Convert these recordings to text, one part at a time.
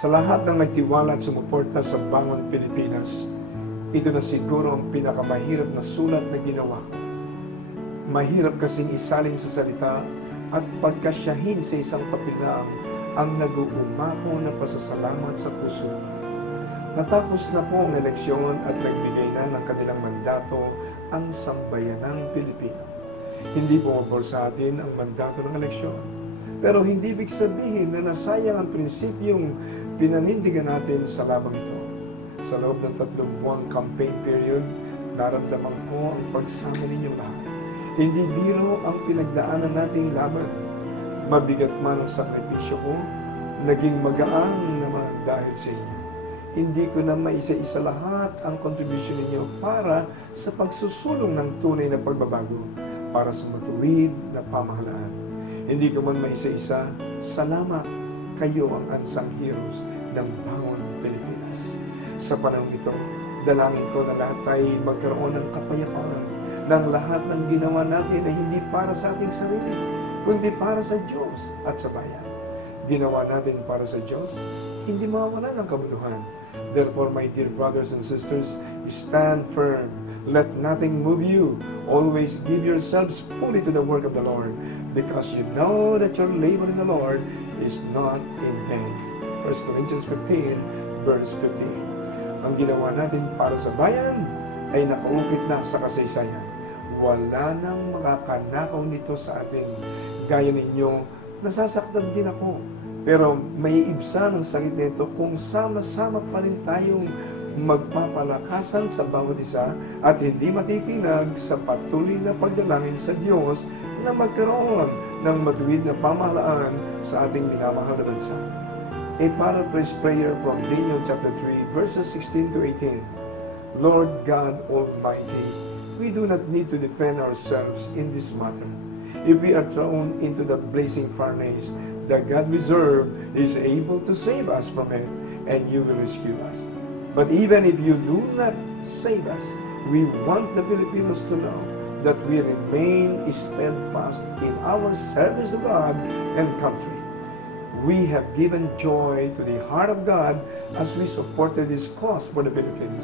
Sa lahat ng nagtiwala at sumuporta sa Bangon Pilipinas, ito na siguro ang pinakamahirap na sulat na ginawa ko. Mahirap kasing isalin sa salita at pagkasyahin sa isang papel ang nag-uumako na pasasalamat sa puso. Natapos na po ang eleksyon at nagbigay na ng kanilang mandato ang sambayanang Pilipino. Hindi pumabor sa atin ang mandato ng eleksyon. Pero hindi ibig sabihin na nasayang ang prinsipyong pinanindigan natin sa labang ito. Sa loob ng 3 buwang campaign period, naramdaman ko ang pagsama ninyong lahat. Hindi biro ang pinagdaanan nating laban. Mabigat man ang sakripisyo ko, naging magaan naman dahil sa inyo. Hindi ko na maisa-isa lahat ang contribution ninyo para sa pagsusulong ng tunay na pagbabago, para sa matuwid na pamahalaan. Hindi ko man maisa-isa, salamat, kayo ang unsung heroes ng Bangon Pilipinas. Sa panahon ito, dalangin ko na lahat tayo magkaroon ng kapayapaan ng lahat ng ginawa natin ay hindi para sa ating sarili, kundi para sa Diyos at sa bayan. Ginawa natin para sa Diyos, hindi mawawala ng kabuluhan. Therefore, my dear brothers and sisters, stand firm. Let nothing move you. Always give yourselves fully to the work of the Lord, because you know that your labor in the Lord is not in vain. 1 Corinthians 15, verse 15. Ang ginawa natin para sa bayan ay nakaukit na sa kasaysayan. Wala nang makakanakaw nito sa atin. Gaya ninyo, nasasaktan din ako. Pero may ibsa ng sakit nito kung sama-sama pa rin tayong magpapalakasan sa bawat isa at hindi matitinag sa patuloy na pagdalangin sa Diyos na magkaroon ng matuwid na pamahalaan sa ating minamahal na bansa. A paraphrase prayer from Daniel chapter 3, verses 16 to 18. Lord God Almighty, we do not need to defend ourselves in this matter. If we are thrown into the blazing furnace, the God we serve is able to save us from it, and you will rescue us. But even if you do not save us, we want the Filipinos to know that we remain steadfast in our service to God and country. We have given joy to the heart of God as we supported this cause for the Philippines.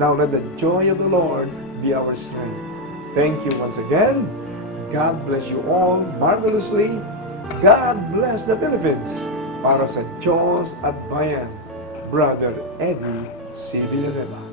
Now let the joy of the Lord be our strength. Thank you once again. God bless you all marvelously. God bless the Philippines. Para sa Diyos at Bayan, Brother Eddie C. Villanueva.